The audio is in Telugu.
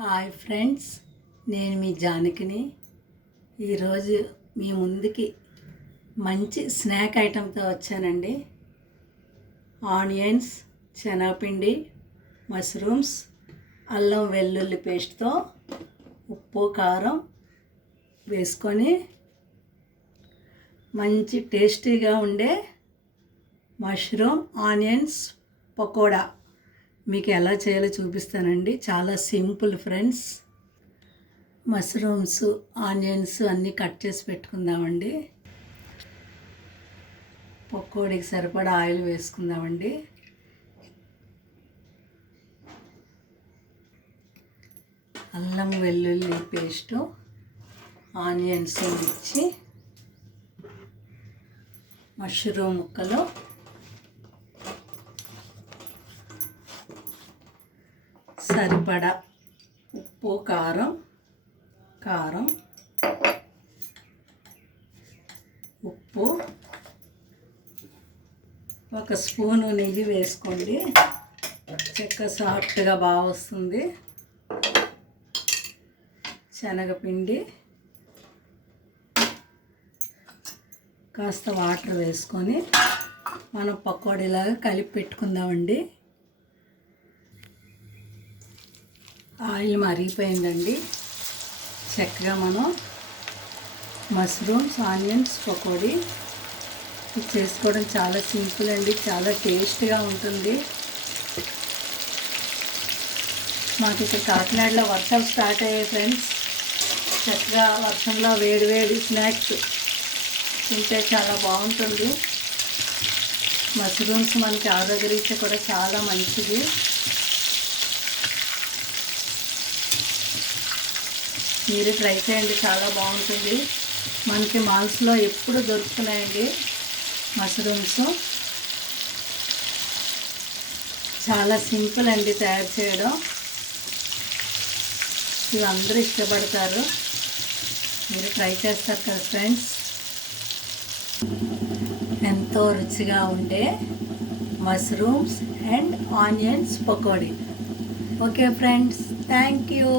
హాయ్ ఫ్రెండ్స్, నేను మీ జానకిని. ఈరోజు మీ ముందుకి మంచి స్నాక్ ఐటెంతో వచ్చానండి. ఆనియన్స్, శనగపిండి, మష్రూమ్స్, అల్లం వెల్లుల్లి పేస్ట్తో ఉప్పు కారం వేసుకొని మంచి టేస్టీగా ఉండే మష్రూమ్ ఆనియన్స్ పకోడా మీకు ఎలా చేయాలో చూపిస్తానండి. చాలా సింపుల్ ఫ్రెండ్స్. మష్రూమ్స్, ఆనియన్స్ అన్నీ కట్ చేసి పెట్టుకుందామండి. పకోడీకి సరిపడా ఆయిల్ వేసుకుందామండి. అల్లం వెల్లుల్లి పేస్టు, ఆనియన్స్ మిర్చి, మష్రూమ్ ముక్కలు, సరిపడా ఉప్పు కారం, ఉప్పు, ఒక స్పూను నెయ్యి వేసుకోండి. చెక్క సాఫ్ట్గా బాగా వస్తుంది. శనగపిండి, కాస్త వాటర్ వేసుకొని మనం పకోడీలాగా కలిపి పెట్టుకుందామండి. ఆయిల్ మరిగిపోయిందండి. చక్కగా మనం మష్రూమ్స్, ఆనియన్స్ పకోడీ ఇది చేసుకోవడం చాలా సింపుల్ అండి. చాలా టేస్ట్గా ఉంటుంది. మాకు ఇక్కడ కాకినాడలో వర్షాలు స్టార్ట్ అయ్యాయి ఫ్రెండ్స్. చక్కగా వర్షంలో వేడి స్నాక్స్ తింటే చాలా బాగుంటుంది. మష్రూమ్స్ మనకి ఆరోగ్యరీత్యా కూడా చాలా మంచిది. మీరు ట్రై చేయండి, చాలా బాగుంటుంది. మనకి మాల్స్లో ఎప్పుడు దొరుకుతున్నాయండి మష్రూమ్స్. చాలా సింపుల్ అండి తయారు చేయడం. ఇవి అందరూ ఇష్టపడతారు. మీరు ట్రై చేస్తారు కదా ఫ్రెండ్స్. ఎంతో రుచిగా ఉండే mushrooms and onions pakodi. Okay friends, thank you.